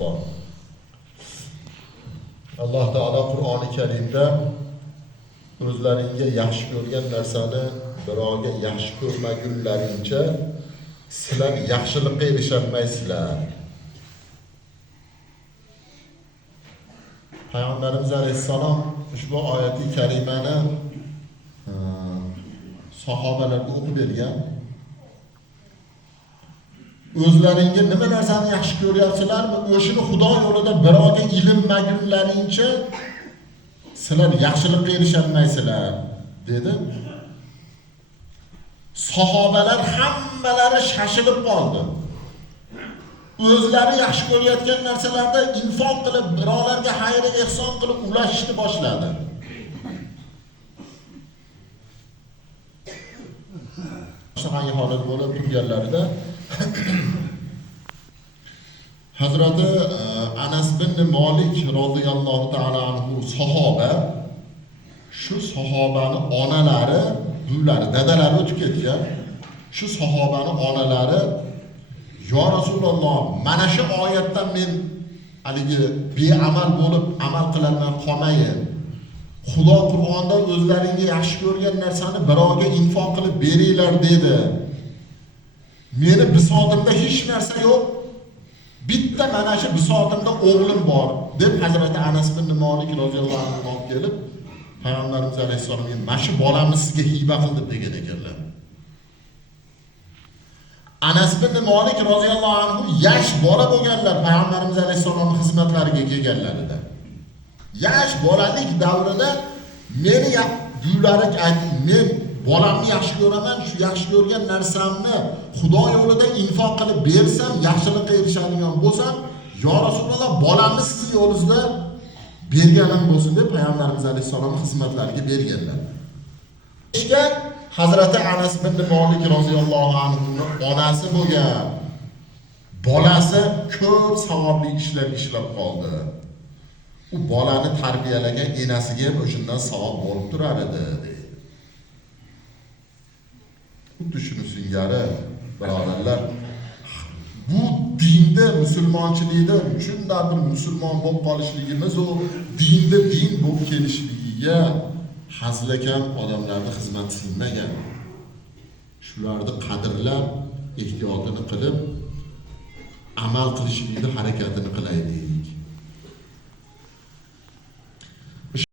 bor. Alloh taolo Qur'oni Karimda o'zlaringga yaxshi ko'rgan narsani birovga yaxshi ko'rmagunlaringcha sizlar yaxshilikqa erisholmaysizlar. Payg'ambarimiz alayhissalom ushbu oyati karimani sahobalarga o'qib bergan. O'zlaringga nima narsani yaxshi ko'ryapsizlarmi? O'shini Xudo yo'lida birovga ilinmagunlaringcha sizlar yaxshilikqa erisholmaysizlar dedi. Sahobalar hammalari shashilib qoldi. O'zlari yaxshi ko'rayotgan narsalarda infoq qilib, birovlarga xayr ehson qilib ulashishni boshladi. Shunday holat bo'lib turganlarida Hazrati Anas bin Malik radhiyallohu ta'ala anhu sahoba, shu sahobani onalari, buylari, dadalari o'tib ketgan. Shu sahobani onalari "Ya Rasululloh, mana shu oyatdan men haligi beamal bo'lib amal qilolmay qolmayin. Xudo Qur'onda o'zlaringga yaxshi ko'rgan narsani birovga infoq qilib beringlar" dedi. Meni bisotimda hech narsa yo'q. Bitta mana shu bisotimda o'g'lim bor deb Hazrati Anas bin Malik roziyallohu anhu kelib Payg'ambarimiz alayhissalomga "Mana shu bolamni sizga hiba qildim" degan ekanlar. Anas bin Malik roziyallohu anhu yosh bola bo'lganlar, Payg'ambarimiz alayhissalomning xizmatlariga kelganlarida. Yosh bolalik davrida meni buylari aytdi, men bolamni yaxshi ko'raman, shu yaxshi ko'rgan narsamni Xudo yo'lida infoq qilib bersam, yaxshilikqa erishadigan bo'lsam, "Ya Rasululloh, bolamni sizning yo'lingizda berganim bo'lsin" deb Payg'ambarimiz alayhissalomning xizmatlariga berganlar. Ishga Hazrati Anas bin Malik roziyallohu anhuning onasi bo'lgan. Bolasi ko'p savobli ishlar ishlab qoldi. U bolani tarbiyalagan enasiga ham o'shundan savob bo'lib turar edi deydi. Xuddi shuni singari birodarlar, bu dinda, musulmonchilikda shunday bir musulmon bo'lib qolishligimiz u dinda din bo'lib kelishligiga hazilakam odamlarning xizmati sinmagan. Shularni qadrlab, ehtiyotini qilib, amal qilishlikni harakatini qilaylik.